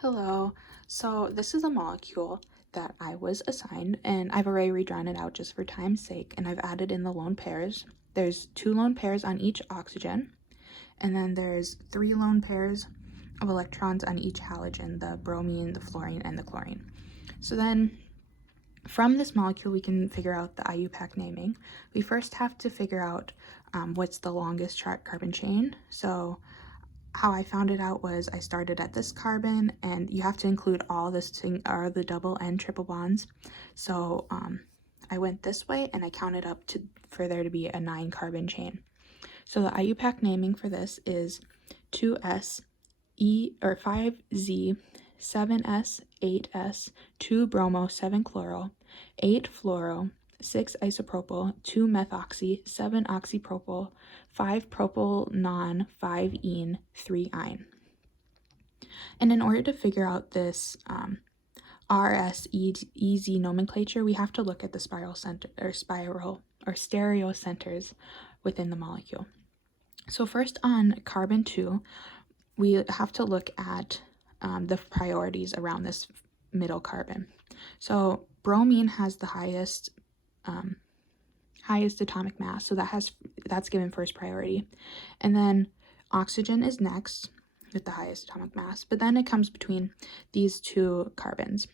Hello. So this is a molecule that I was assigned, and I've already redrawn it out just for time's sake, and I've added in the lone pairs. There's 2 lone pairs on each oxygen, and then there's 3 lone pairs of electrons on each halogen, the bromine, the fluorine, and the chlorine. So then from this molecule, we can figure out the IUPAC naming. We first have to figure out what's the longest carbon chain. So how I found it out was I started at this carbon, and you have to include all this thing are the double and triple bonds. So I went this way and I counted up to for there to be a 9 carbon chain. So the IUPAC naming for this is 2S E or 5Z 7S 8S 2 bromo 7 chloro 8 fluoro 6 isopropyl 2 methoxy 7 oxypropyl 5 propyl non 5 ene 3 ine. And in order to figure out this RSEZ nomenclature, we have to look at the spiral or stereo centers within the molecule. So first on carbon 2, we have to look at the priorities around this middle carbon. So bromine has the highest atomic mass, so that's given first priority. And then oxygen is next with the highest atomic mass, but then it comes between these 2 carbons.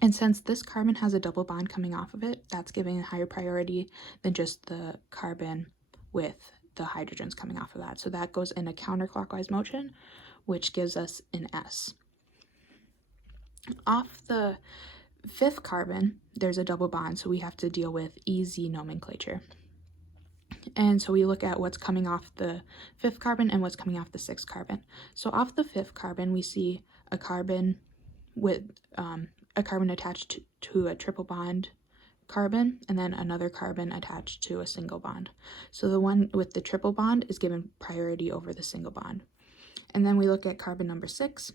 And since this carbon has a double bond coming off of it, that's giving a higher priority than just the carbon with the hydrogens coming off of that. So that goes in a counterclockwise motion, which gives us an S. Off the 5th carbon, there's a double bond, so we have to deal with EZ nomenclature. And so we look at what's coming off the 5th carbon and what's coming off the 6th carbon. So off the 5th carbon, we see a carbon with a carbon attached to a triple bond carbon, and then another carbon attached to a single bond. So the one with the triple bond is given priority over the single bond. And then we look at carbon number 6,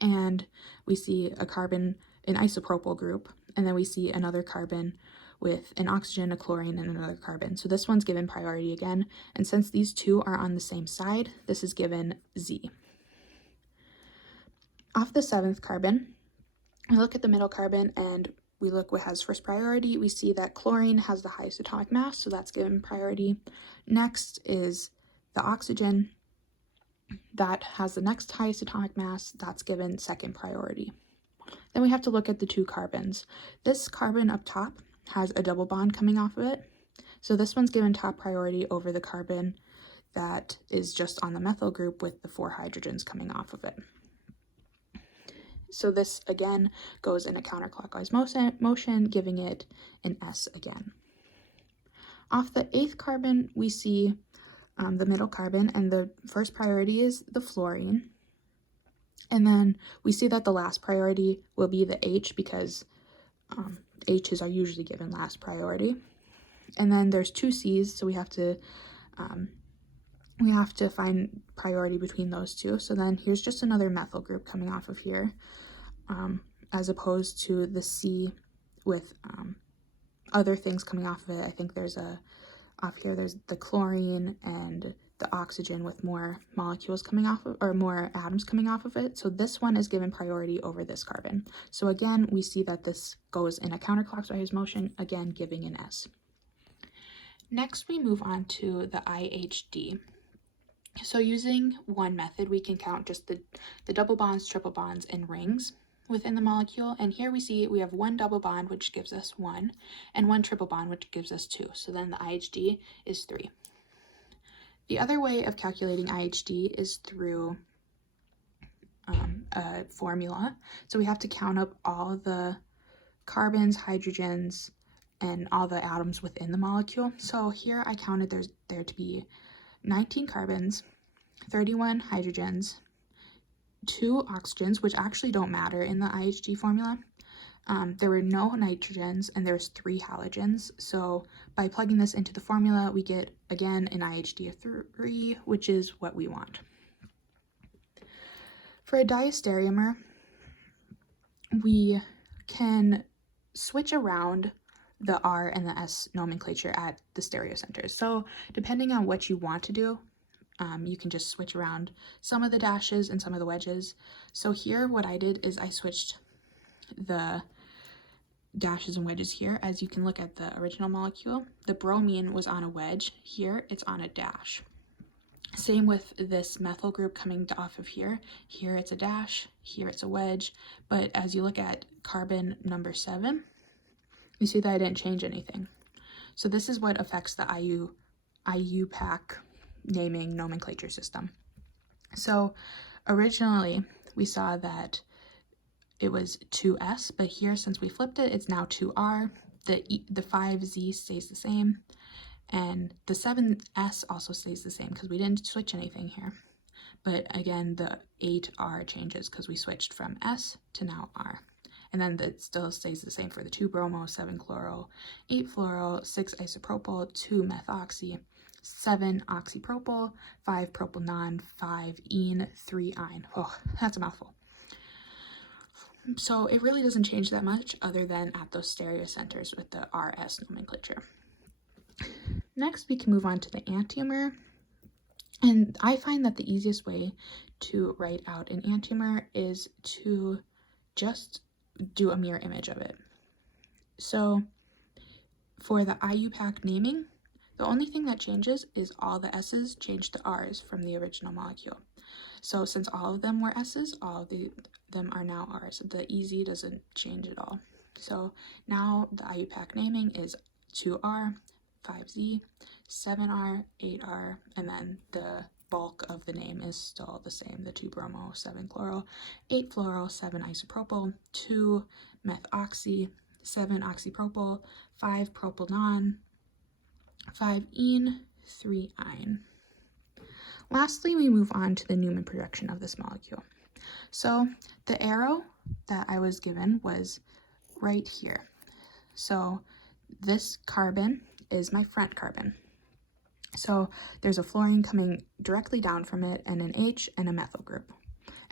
and we see a carbon, an isopropyl group, and then we see another carbon with an oxygen, a chlorine, and another carbon. So this one's given priority again, and since these 2 are on the same side, this is given Z. Off the 7th carbon, we look at the middle carbon and we look what has first priority. We see that chlorine has the highest atomic mass, so that's given priority. Next is the oxygen that has the next highest atomic mass, that's given second priority. Then we have to look at the 2 carbons. This carbon up top has a double bond coming off of it, so this one's given top priority over the carbon that is just on the methyl group with the 4 hydrogens coming off of it. So this again goes in a counterclockwise motion, giving it an S again. Off the 8th carbon, we see the middle carbon, and the first priority is the fluorine. And then we see that the last priority will be the H, because H's are usually given last priority. And then there's 2 C's, so we have to find priority between those 2. So then here's just another methyl group coming off of here, as opposed to the C with other things coming off of it. I think there's off here there's the chlorine and the oxygen with more molecules coming off of, or more atoms coming off of it. So this one is given priority over this carbon. So again, we see that this goes in a counterclockwise motion, again giving an S. Next, we move on to the IHD. So using one method, we can count just the double bonds, triple bonds, and rings within the molecule. And here we see we have 1 double bond, which gives us 1, and 1 triple bond, which gives us 2. So then the IHD is 3. The other way of calculating IHD is through a formula. So we have to count up all the carbons, hydrogens, and all the atoms within the molecule. So here I counted there to be 19 carbons, 31 hydrogens, 2 oxygens, which actually don't matter in the IHD formula. There were no nitrogens, and there's 3 halogens. So by plugging this into the formula, we get, again, an IHD of 3, which is what we want. For a diastereomer, we can switch around the R and the S nomenclature at the stereocenters. So depending on what you want to do, you can just switch around some of the dashes and some of the wedges. So here what I did is I switched the dashes and wedges here. As you can look at the original molecule, the bromine was on a wedge. Here it's on a dash. Same with this methyl group coming off of here. Here it's a dash, here it's a wedge. But as you look at carbon number 7, you see that I didn't change anything. So this is what affects the IUPAC naming nomenclature system. So originally we saw that it was 2S, but here since we flipped it, it's now 2R. The 5Z stays the same, and the 7S also stays the same because we didn't switch anything here. But again, the 8R changes because we switched from S to now R. And then it still stays the same for the 2-bromo, 7-chloral, 8-fluoro, 6-isopropyl, 2-methoxy, 7-oxypropyl, 5-propyl-non, 5-ene, 3-ine. Oh, that's a mouthful. So it really doesn't change that much other than at those stereocenters with the RS nomenclature. Next, we can move on to the enantiomer. And I find that the easiest way to write out an enantiomer is to just do a mirror image of it. So for the IUPAC naming, the only thing that changes is all the S's change to R's from the original molecule. So since all of them were S's, all of them are now R's. The EZ doesn't change at all. So now the IUPAC naming is 2R, 5Z, 7R, 8R, and then the bulk of the name is still the same, the 2-bromo, 7-chloral, 8-fluoro, 7-isopropyl, 2-methoxy, 7-oxypropyl, 5-propyl-non, 5-ene, 3-ine. Lastly, we move on to the Newman projection of this molecule. So the arrow that I was given was right here. So this carbon is my front carbon. So there's a fluorine coming directly down from it and an H and a methyl group.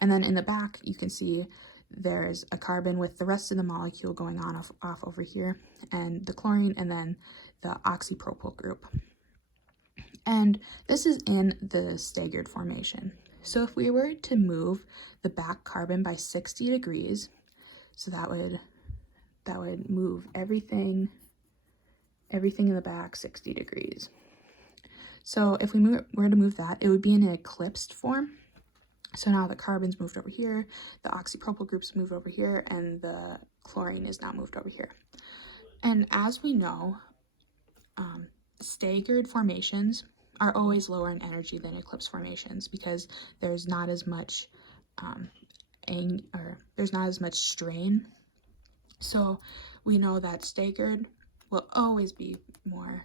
And then in the back, you can see there's a carbon with the rest of the molecule going on off over here, and the chlorine, and then the oxypropyl group. And this is in the staggered formation. So if we were to move the back carbon by 60 degrees, so that would move everything in the back 60 degrees. So if we were to move that, it would be in an eclipsed form. So now the carbon's moved over here, the oxypropyl group's moved over here, and the chlorine is now moved over here. And as we know, staggered formations are always lower in energy than eclipse formations because there's not as much there's not as much strain. So we know that staggered will always be lower.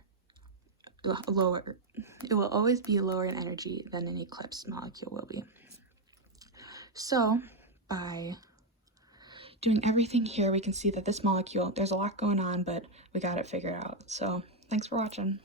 It will always be lower in energy than an eclipse molecule will be. So by doing everything here, we can see that this molecule, there's a lot going on, but we got it figured out. So thanks for watching.